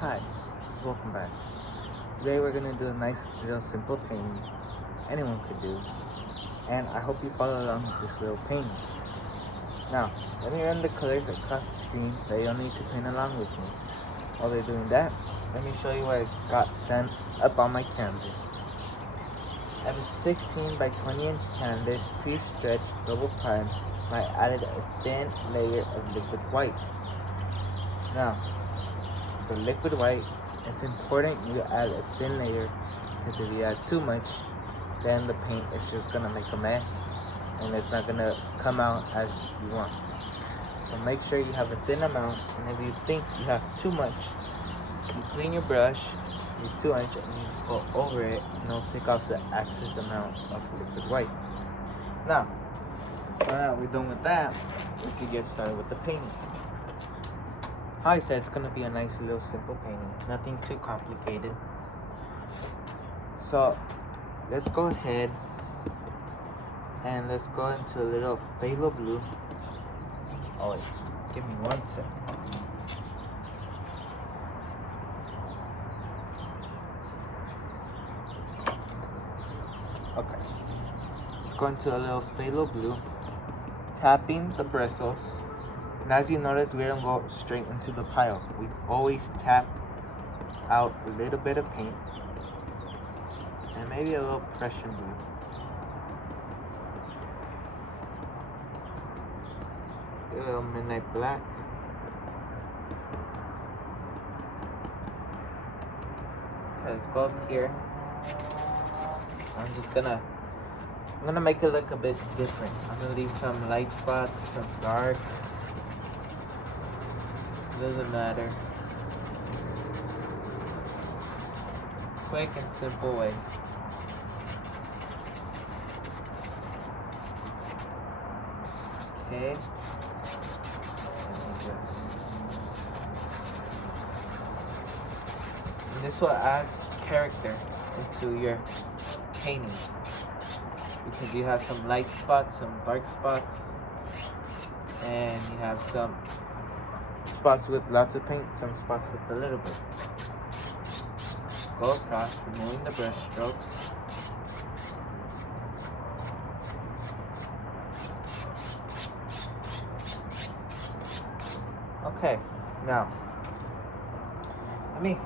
Hi, welcome back. Today we're gonna do a nice little simple painting anyone could do, and I hope you follow along with this little painting. Now, let me run the colors across the screen that you'll need to paint along with me. While they're doing that, let me show you what I got done up on my canvas. I have a 16 by 20 inch canvas, pre-stretched, double primed, and I added a thin layer of liquid white. Now, the liquid white, it's important you add a thin layer, because if you add too much, then the paint is just gonna make a mess and it's not gonna come out as you want. So make sure you have a thin amount, and if you think you have too much, you clean your brush, your 2-inch, and you just go over it, and it'll take off the excess amount of liquid white. Now that we're done with that, we can get started with the painting. How I said, it's gonna be a nice little simple painting, nothing too complicated. So let's go ahead and let's go into a little phthalo blue. Oh wait, give me 1 second. Okay, let's go into a little phthalo blue, tapping the bristles. And as you notice, we don't go straight into the pile. We always tap out a little bit of paint and maybe a little Prussian blue. A little midnight black. Okay, let's go up here. I'm gonna make it look a bit different. I'm gonna leave some light spots, some dark. Doesn't matter. Quick and simple way. Okay. And this will add character into your painting, because you have some light spots, some dark spots, and you have some spots with lots of paint, some spots with a little bit. Go across, removing the brush strokes. Okay, now let me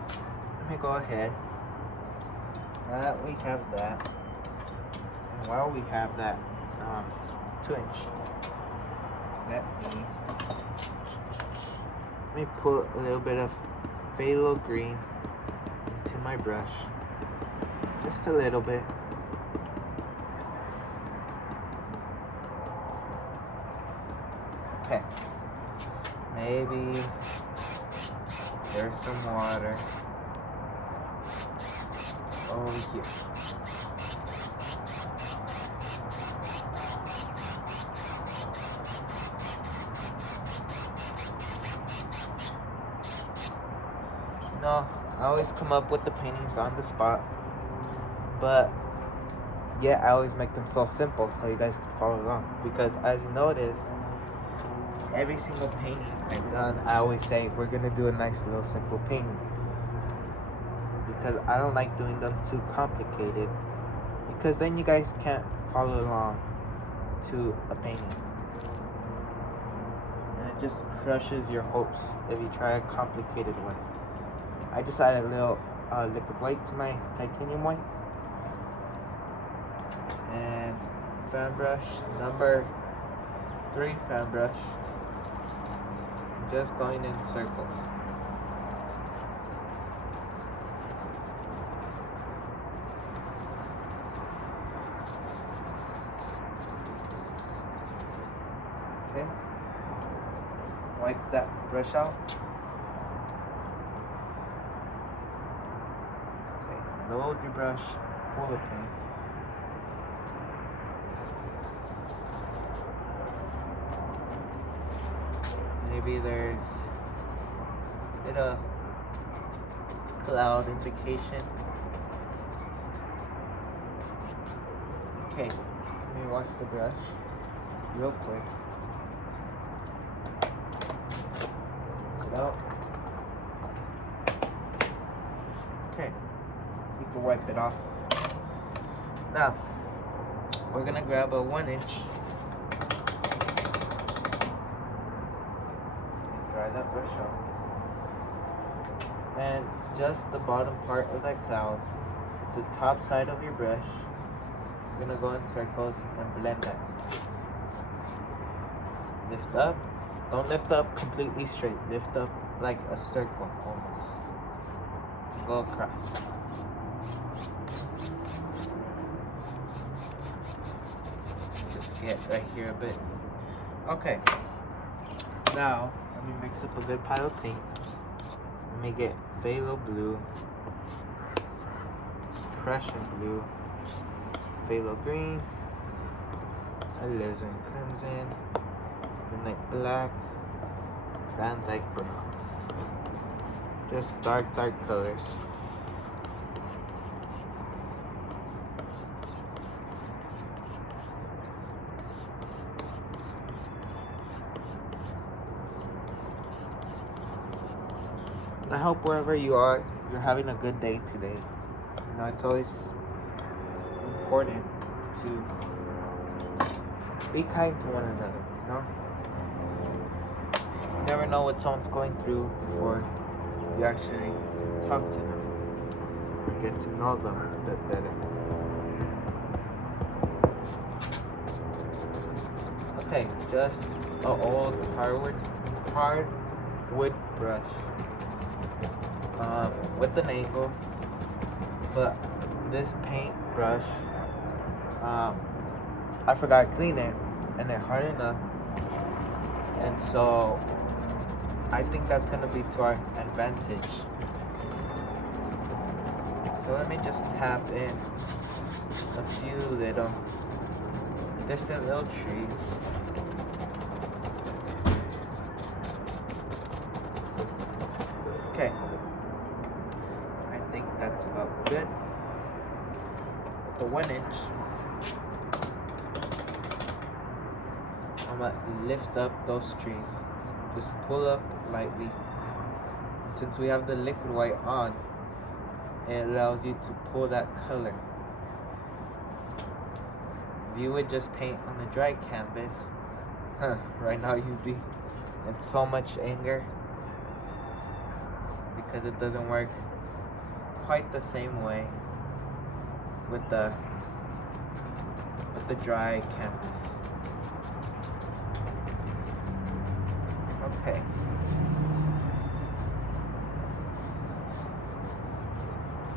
go ahead. Now that we have that, and while we have that 2-inch, let me put a little bit of phthalo green into my brush, just a little bit. Okay, maybe there's some water over here. No, I always come up with the paintings on the spot, but yeah, I always make them so simple so you guys can follow along, because as you notice, every single painting I've done, I always say we're gonna do a nice little simple painting, because I don't like doing them too complicated, because then you guys can't follow along to a painting, and it just crushes your hopes if you try a complicated one. I just added a little liquid white to my titanium white, and fan brush, number 3 fan brush, just going in circles. Okay, wipe that brush out. Okay, load your brush full of paint. Maybe there's a little cloud indication. Okay, let me wash the brush real quick. Rinse it out. Okay, you can wipe it off. Now, we're gonna grab a 1-inch. Dry that brush off. And just the bottom part of that cloud, the top side of your brush, you're gonna go in circles and blend that. Lift up. Don't lift up completely straight. Lift up like a circle almost. Go across. Just get right here a bit. Okay. Now, let me mix up a good pile of paint. Let me get phthalo blue, Prussian blue, phthalo green, alizarin crimson, midnight black, Van Dyke brown. Just dark colors. I hope wherever you are, you're having a good day today. You know, it's always important to be kind to one another, you know? You never know what someone's going through before you actually talk to them or get to know them a bit better. Okay, just an old hardwood brush. With an angle, but this paint brush, I forgot to clean it, and it hardened up, and so I think that's gonna be to our advantage. So let me just tap in a few little distant little trees. Okay. That's about good. With the 1-inch, I'm gonna lift up those trees. Just pull up lightly. Since we have the liquid white on, it allows you to pull that color. If you would just paint on the dry canvas, right now you'd be in so much anger because it doesn't work quite the same way with the dry canvas. Okay.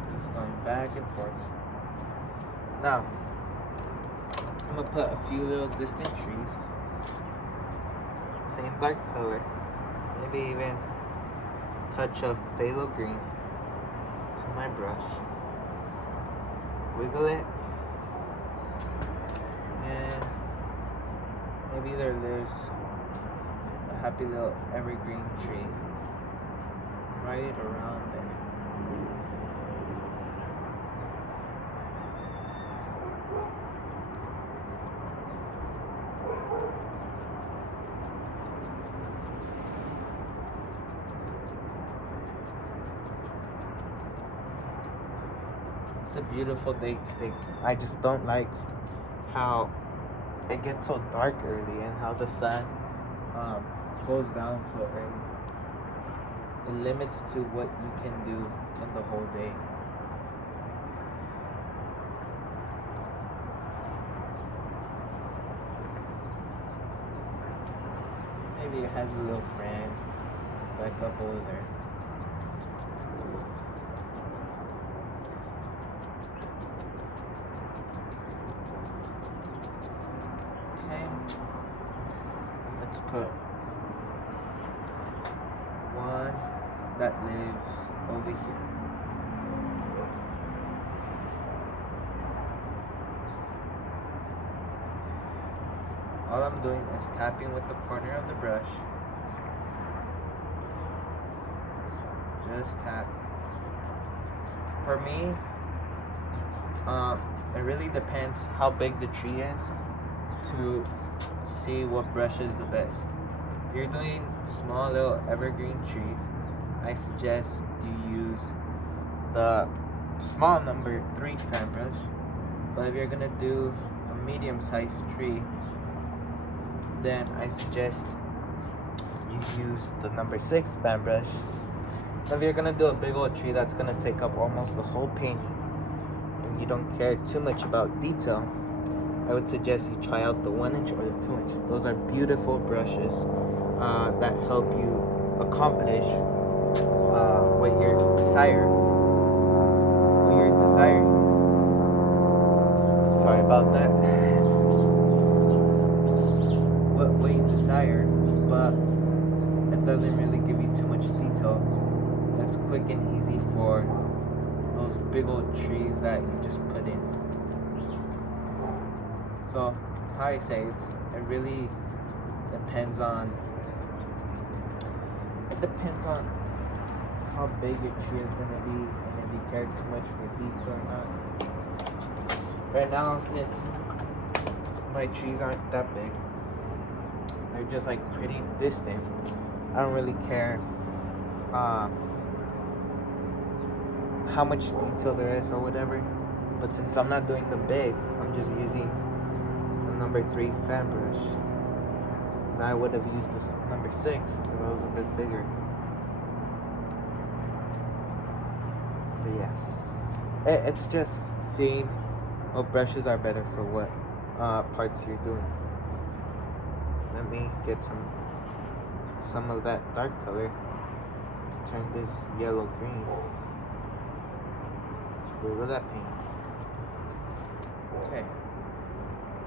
Just going back and forth. Now, I'm gonna put a few little distant trees. Same dark color. Maybe even touch of phthalo green to my brush. Wiggle it. And maybe there's a happy little evergreen tree right around there. It's a beautiful day today. I just don't like how it gets so dark early and how the sun goes down so early. It limits to what you can do in the whole day. Maybe it has a little friend back up over there. Let's put one that lives over here. All I'm doing is tapping with the corner of the brush. Just tap. For me, it really depends how big the tree is to see what brush is the best. If you're doing small little evergreen trees, I suggest you use the small number 3 fan brush. But if you're gonna do a medium-sized tree, then I suggest you use the number 6 fan brush. If you're gonna do a big old tree that's gonna take up almost the whole painting and you don't care too much about detail, I would suggest you try out the 1-inch or the 2-inch. Those are beautiful brushes that help you accomplish what you're desiring. Sorry about that. what you desire, but it doesn't really give you too much detail. That's quick and easy for those big old trees that you just put in. So, how I say it really depends on how big your tree is gonna be and if you care too much for detail or not. Right now, since my trees aren't that big, they're just like pretty distant, I don't really care how much detail there is or whatever. But since I'm not doing them big, I'm just using the number 3 fan brush. Now I would have used this number 6 if it was a bit bigger. But yeah, it's just seeing what brushes are better for what parts you're doing. Let me get some of that dark color to turn this yellow green. Wiggle that paint. Okay,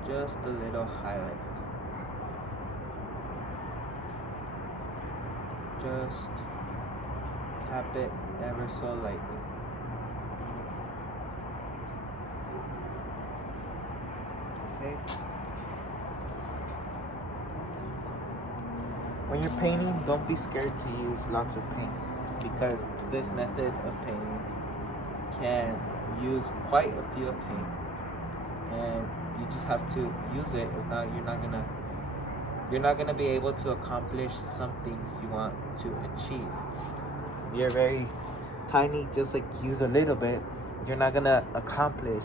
just a little highlight. Just tap it ever so lightly. Okay. When you're painting, don't be scared to use lots of paint, because this method of painting can use quite a few of paint, and you just have to use it. If not, you're not gonna be able to accomplish some things you want to achieve. If you're very tiny, just like use a little bit, you're not gonna accomplish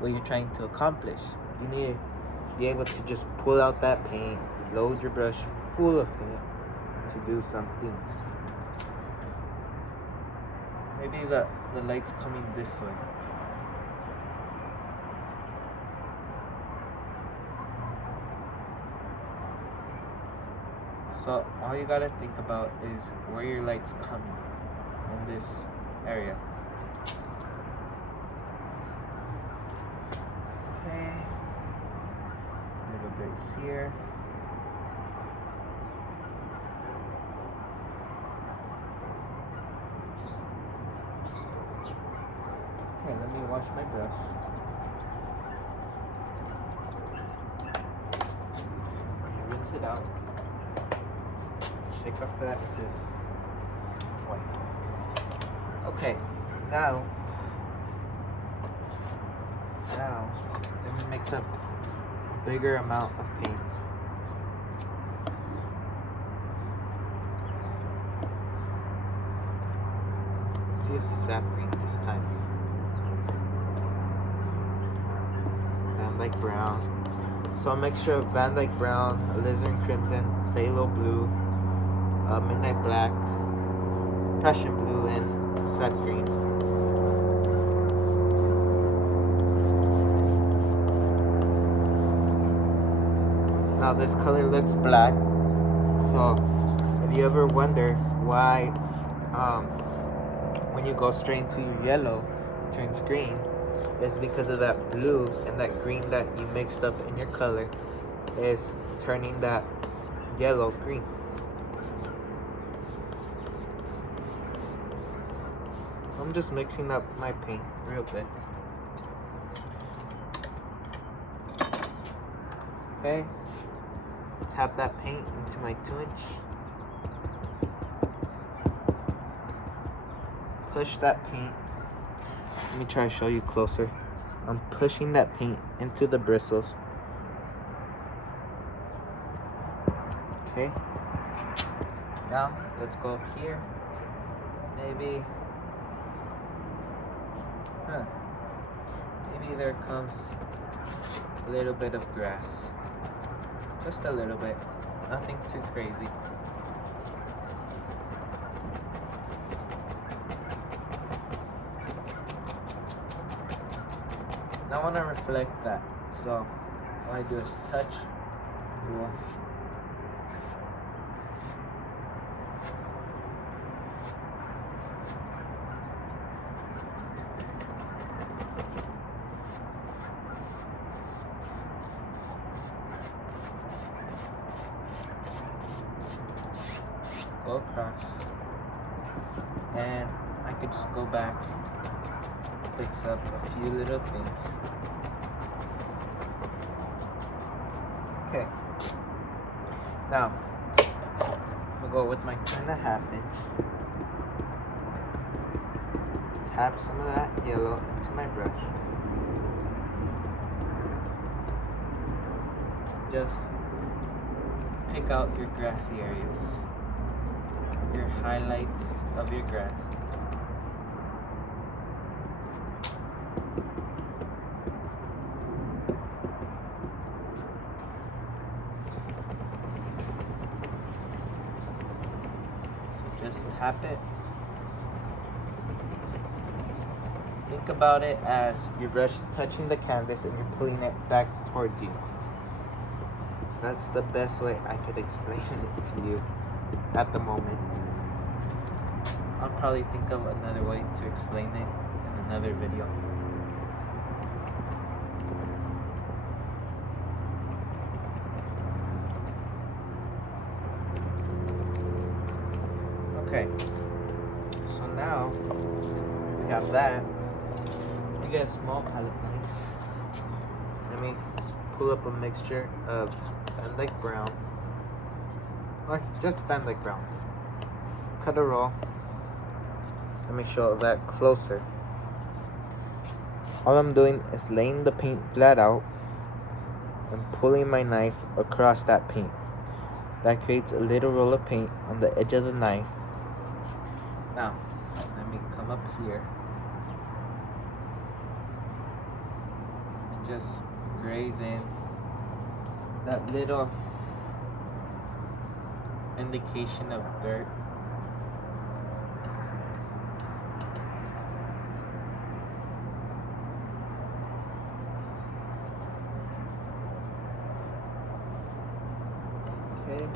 what you're trying to accomplish. You need to be able to just pull out that paint, load your brush full of paint to do some things. Maybe the light's coming this way. So all you gotta think about is where your light's coming in this area. Okay, a little bit here. Okay, let me wash my brush. Rinse it out. Shake off the excess white. Okay, now let me mix up a bigger amount of paint. Let's use sap green this time. Van Dyke brown. So a mixture of Van Dyke brown, alizarin crimson, phthalo blue, midnight black, Prussian blue, and sap green. Now this color looks black, so if you ever wonder why when you go straight into your yellow it turns green, it's because of that blue and that green that you mixed up in your color is turning that yellow green. I'm just mixing up my paint real good. Okay, tap that paint into my 2-inch. Push that paint. Let me try to show you closer. I'm pushing that paint into the bristles. Okay. Now let's go up here. Maybe Huh. Maybe there comes a little bit of grass. Just a little bit. Nothing too crazy. Now I want to reflect that. So all I do is touch. Cool. Go across, and I could just go back, fix up a few little things. Okay, now I'm gonna go with my 10.5 inch, tap some of that yellow into my brush, just pick out your grassy areas, your highlights of your grass. So just tap it. Think about it as your brush touching the canvas and you're pulling it back towards you. That's the best way I could explain it to you at the moment. I'll probably think of another way to explain it in another video. Okay, so now we have that. We get a small palette knife. Let me pull up a mixture of Van Dyke Brown, or just Van Dyke Brown. Cut a roll. Let me show that closer. All I'm doing is laying the paint flat out and pulling my knife across that paint. That creates a little roll of paint on the edge of the knife. Now, let me come up here and just graze in that little indication of dirt. Okay,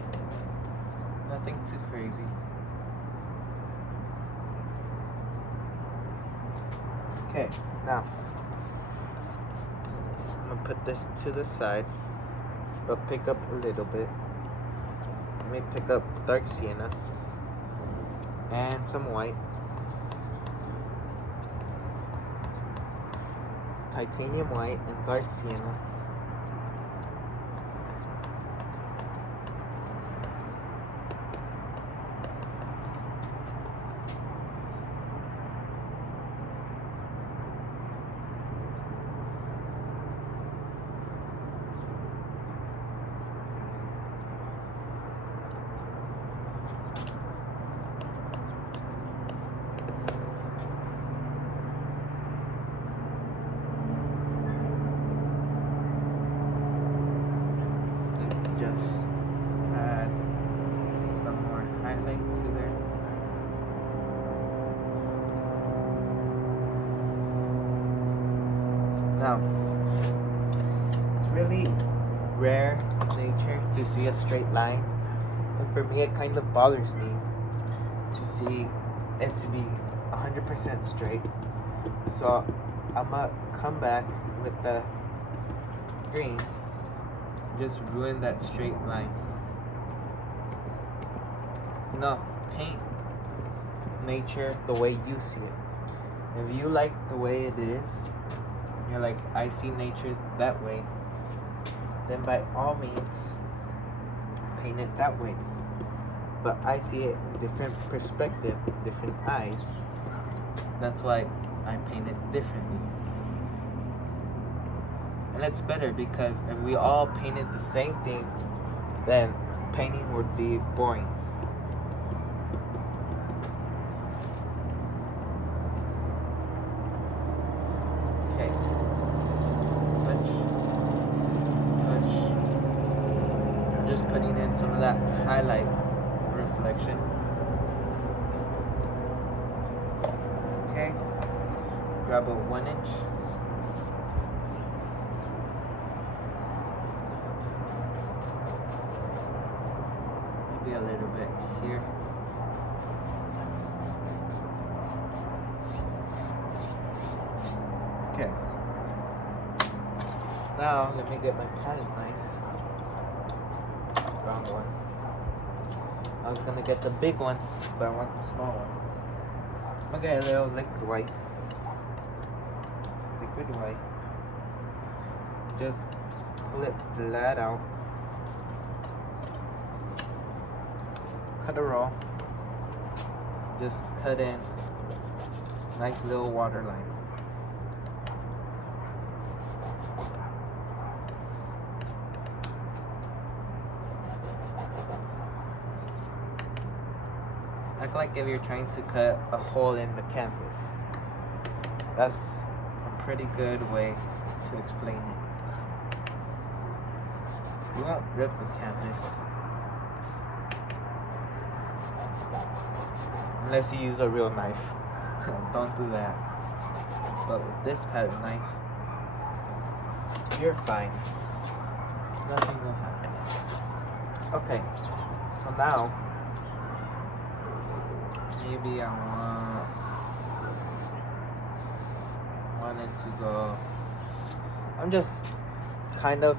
nothing too crazy. Okay, now I'm gonna put this to the side, but pick up a little bit. Let me pick up dark sienna and some white, titanium white and dark sienna. Just add some more highlight to there. Now, it's really rare in nature to see a straight line, and for me it kind of bothers me to see it to be 100% straight. So I'm gonna come back with the green, just ruin that straight line. You know, paint nature the way you see it. If you like the way it is, you're like, I see nature that way, then by all means paint it that way. But I see it in different perspective, different eyes. That's why I paint it differently. And it's better because if we all painted the same thing, then painting would be boring. Okay. Touch. Touch. I'm just putting in some of that highlight reflection. Okay. Grab a 1 inch. Maybe a little bit here. Okay. Now let me get my cutting knife. Wrong one. I was gonna get the big one, but I want the small one. I'm gonna get a little liquid white. Liquid white. Just pull it flat out. Cut a roll. Just cut in nice little water line. Act like if you're trying to cut a hole in the canvas. That's a pretty good way to explain it. You won't rip the canvas unless you use a real knife. Don't do that. But with this pattern knife, you're fine. Nothing will happen. Okay, so now maybe I want it to go. I'm just kind of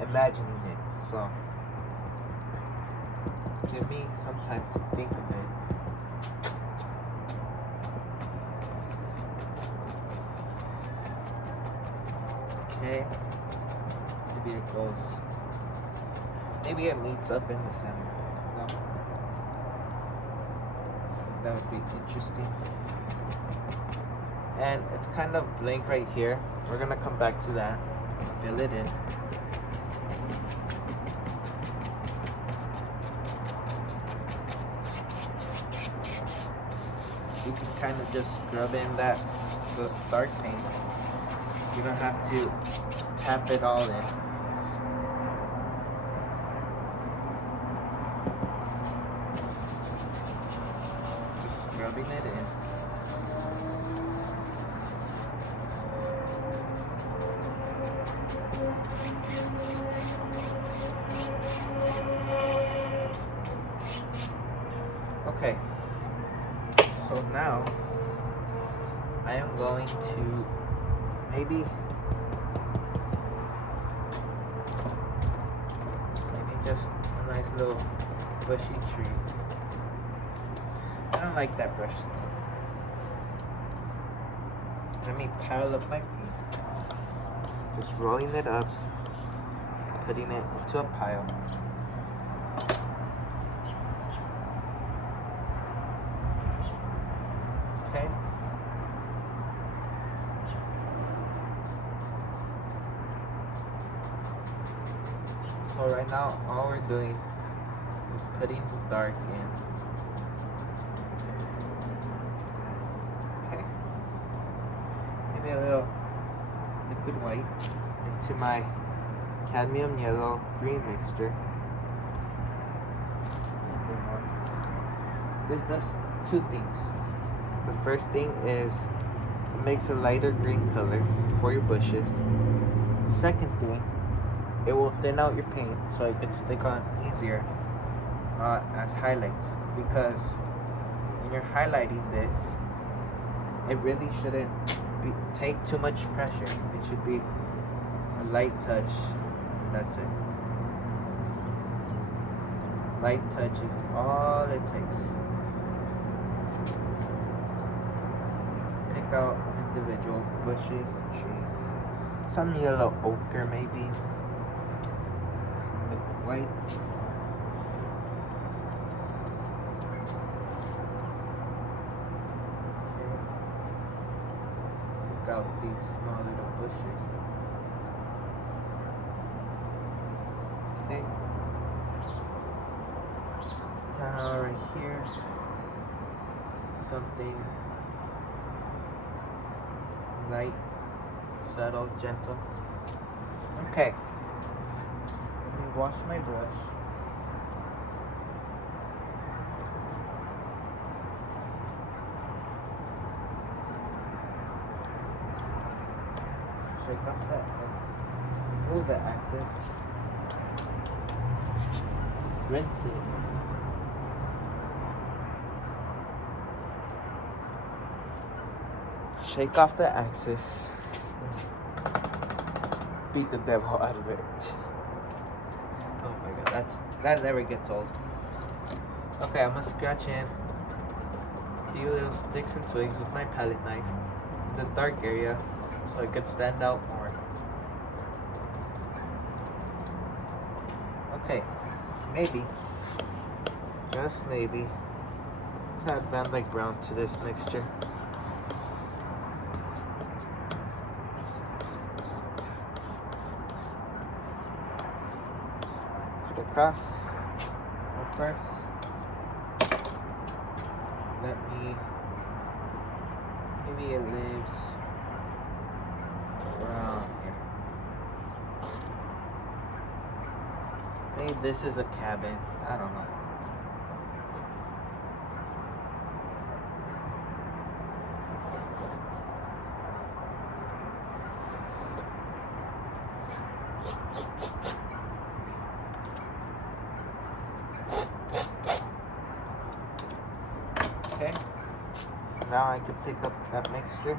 imagining it, so give me some time to think of it. Okay, maybe it goes. Maybe it meets up in the center. No, that would be interesting. And it's kind of blank right here. We're gonna come back to that. Fill it in. You can kind of just scrub in that dark paint. You don't have to tap it all in. Just scrubbing it in. Okay, so now I am going to maybe just a nice little bushy tree. I don't like that brush. Let me pile up my paint. Just rolling it up, putting it into a pile. Okay. So right now, all we're doing is putting the dark in. Okay. Maybe a little liquid white into my cadmium yellow green mixture. This does two things. The first thing is it makes a lighter green color for your bushes. Second thing, it will thin out your paint so it could stick on easier as highlights, because when you're highlighting this, it really shouldn't take too much pressure. It should be a light touch. That's it. Light touch is all it takes. Pick out individual bushes and trees. Some yellow ochre maybe. Some liquid white. Out these small little bushes. Okay. Now right here, something light subtle, gentle. Okay. Let me wash my brush. Shake off that. Move the excess. Rinse it. Shake off the excess. Beat the devil out of it. Oh my god, that never gets old. Okay, I'm gonna scratch in a few little sticks and twigs with my palette knife in the dark area so it could stand out more. Okay, maybe, just maybe, add Van Dyke Brown to this mixture. Put it across. But first, maybe it lives around here. Maybe this is a cabin. I don't know. Okay. Now I can pick up that mixture.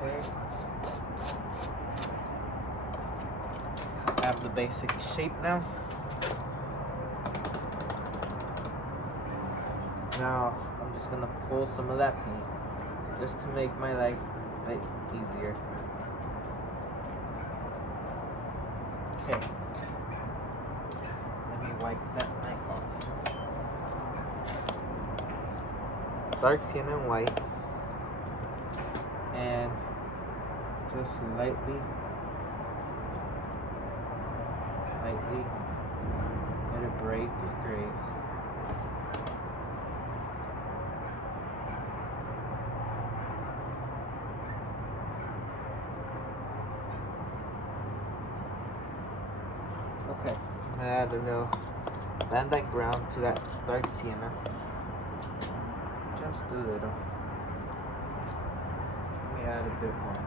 Okay. I have the basic shape now. Now I'm just gonna pull some of that paint just to make my life a bit easier. Okay. Let me wipe that knife off. Dark sienna and white. And just lightly let it break the grays. Okay, I'm gonna add a little Van Dyke Brown to that dark sienna. Just a little. Let me add a bit more.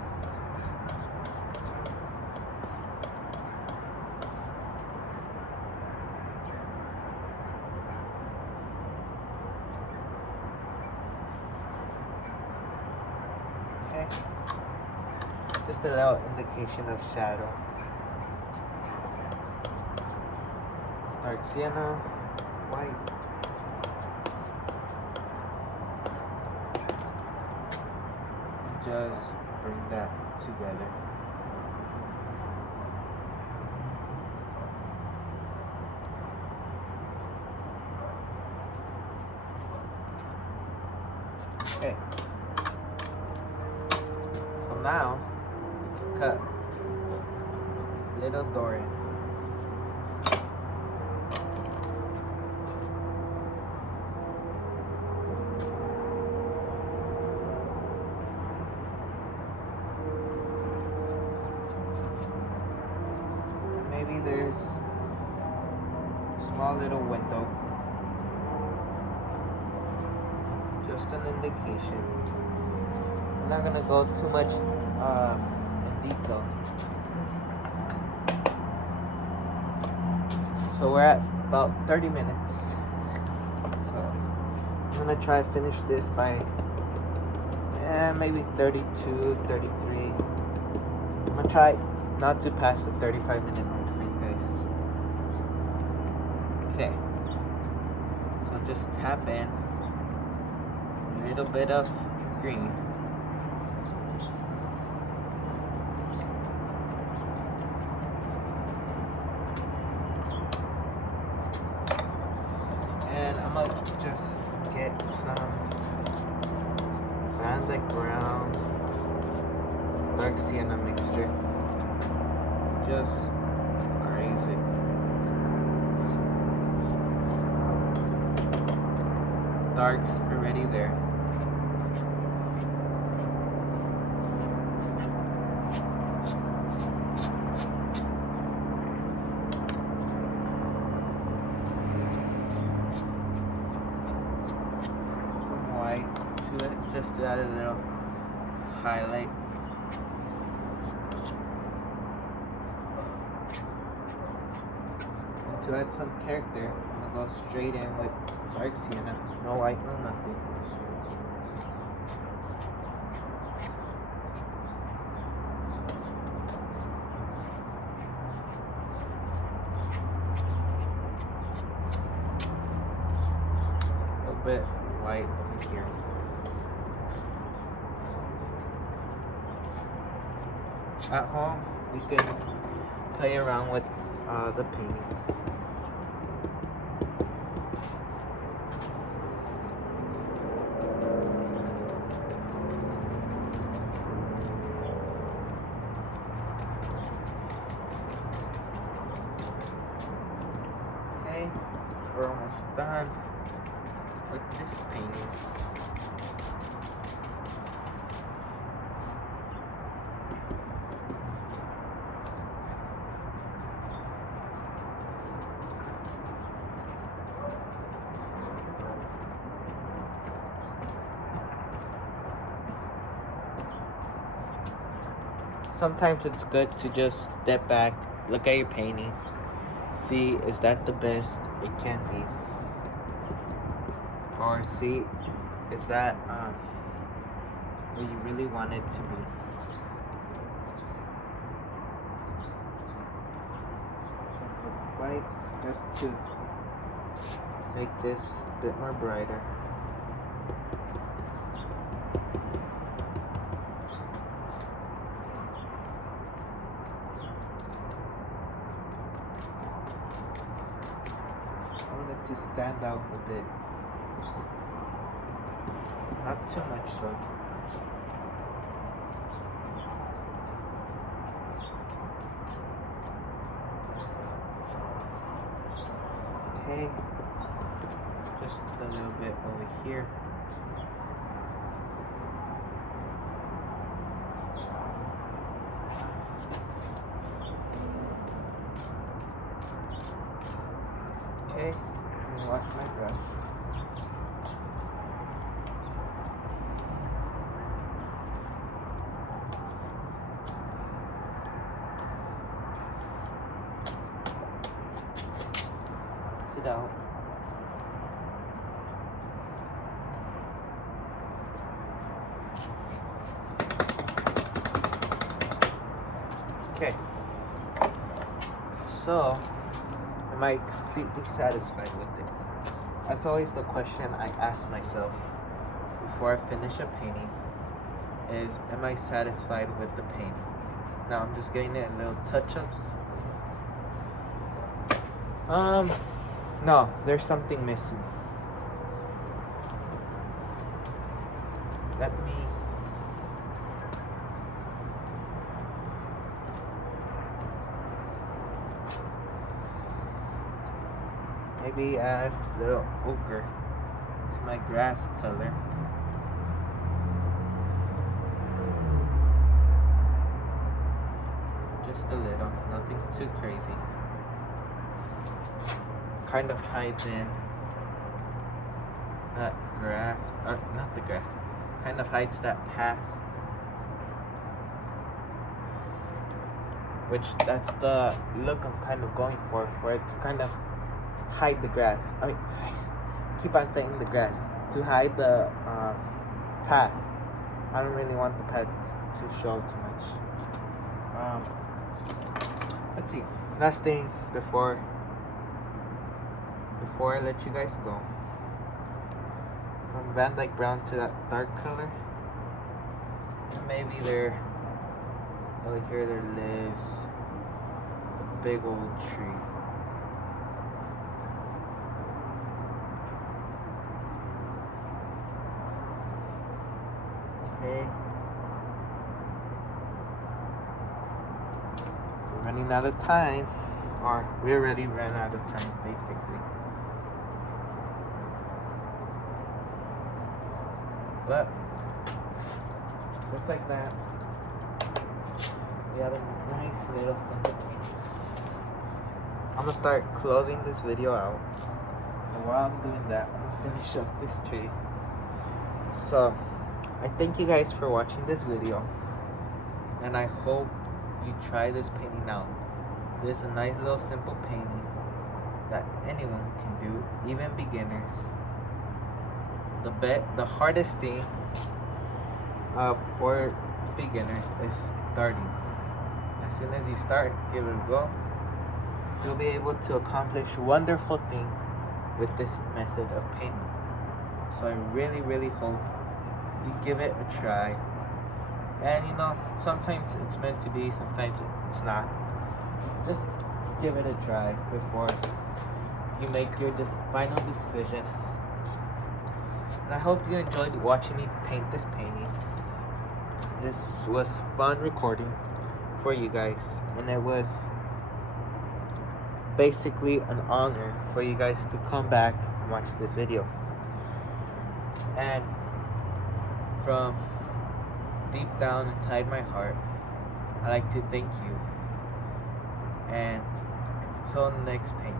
Okay. Just a little indication of shadow. Dark sienna, white. And just bring that together. Okay. So now we can cut little Dorian. Maybe there's a small little window. Just an indication. I'm not gonna go too much in detail. So we're at about 30 minutes. So I'm gonna try to finish this by maybe 32, 33. I'm gonna try not to pass the 35-minute mark for you guys. Okay. So just tap in a little bit of green. And I'm I'm gonna just get some Van Dyke Brown dark sienna mixture. Just graze it. Darks already there. Some white to it, just to add a little highlight. And to add some character, I'm gonna go straight in with dark sienna. No white, no nothing. A little bit white over here. At home, you can play around with the painting. Okay, we're almost done with this painting. Sometimes it's good to just step back, look at your painting, see is that the best it can be, or see is that what you really want it to be. White just to make this a bit more brighter. I want it to stand out a bit. Not too much though. Okay. Just a little bit over here. Okay, let me wash my brush. Sit down. Okay, so am I completely satisfied with it? That's always the question I ask myself before I finish a painting is, am I satisfied with the paint? Now I'm just getting it in little touch-ups. No, there's something missing. Let me maybe add a little ochre to my grass color. Just a little, nothing too crazy. Kind of hides in that grass, not the grass, kind of hides that path. Which that's the look I'm kind of going for it to kind of hide the grass. I mean, I keep on saying the grass. To hide the path. I don't really want the path to show too much. Let's see. Last thing before I let you guys go. Some Van Dyke Brown to that dark color. And maybe there, over here there lives a big old tree. Okay. We're running out of time. Or we already ran out of time, basically. But just like that, we have a nice little simple painting. I'm gonna start closing this video out, and while I'm doing that, I'm gonna finish up this tree. So I thank you guys for watching this video, and I hope you try this painting out. This is a nice little simple painting that anyone can do, even beginners. The hardest thing for beginners is starting. As soon as you start, give it a go. You'll be able to accomplish wonderful things with this method of painting. So I really, really hope you give it a try. And you know, sometimes it's meant to be, sometimes it's not. Just give it a try before you make your final decision. And I hope you enjoyed watching me paint this painting. This was fun recording for you guys, and it was basically an honor for you guys to come back and watch this video. And from deep down inside my heart, I'd like to thank you. And until next painting,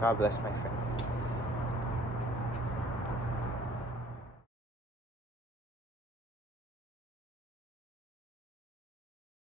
God bless my friend.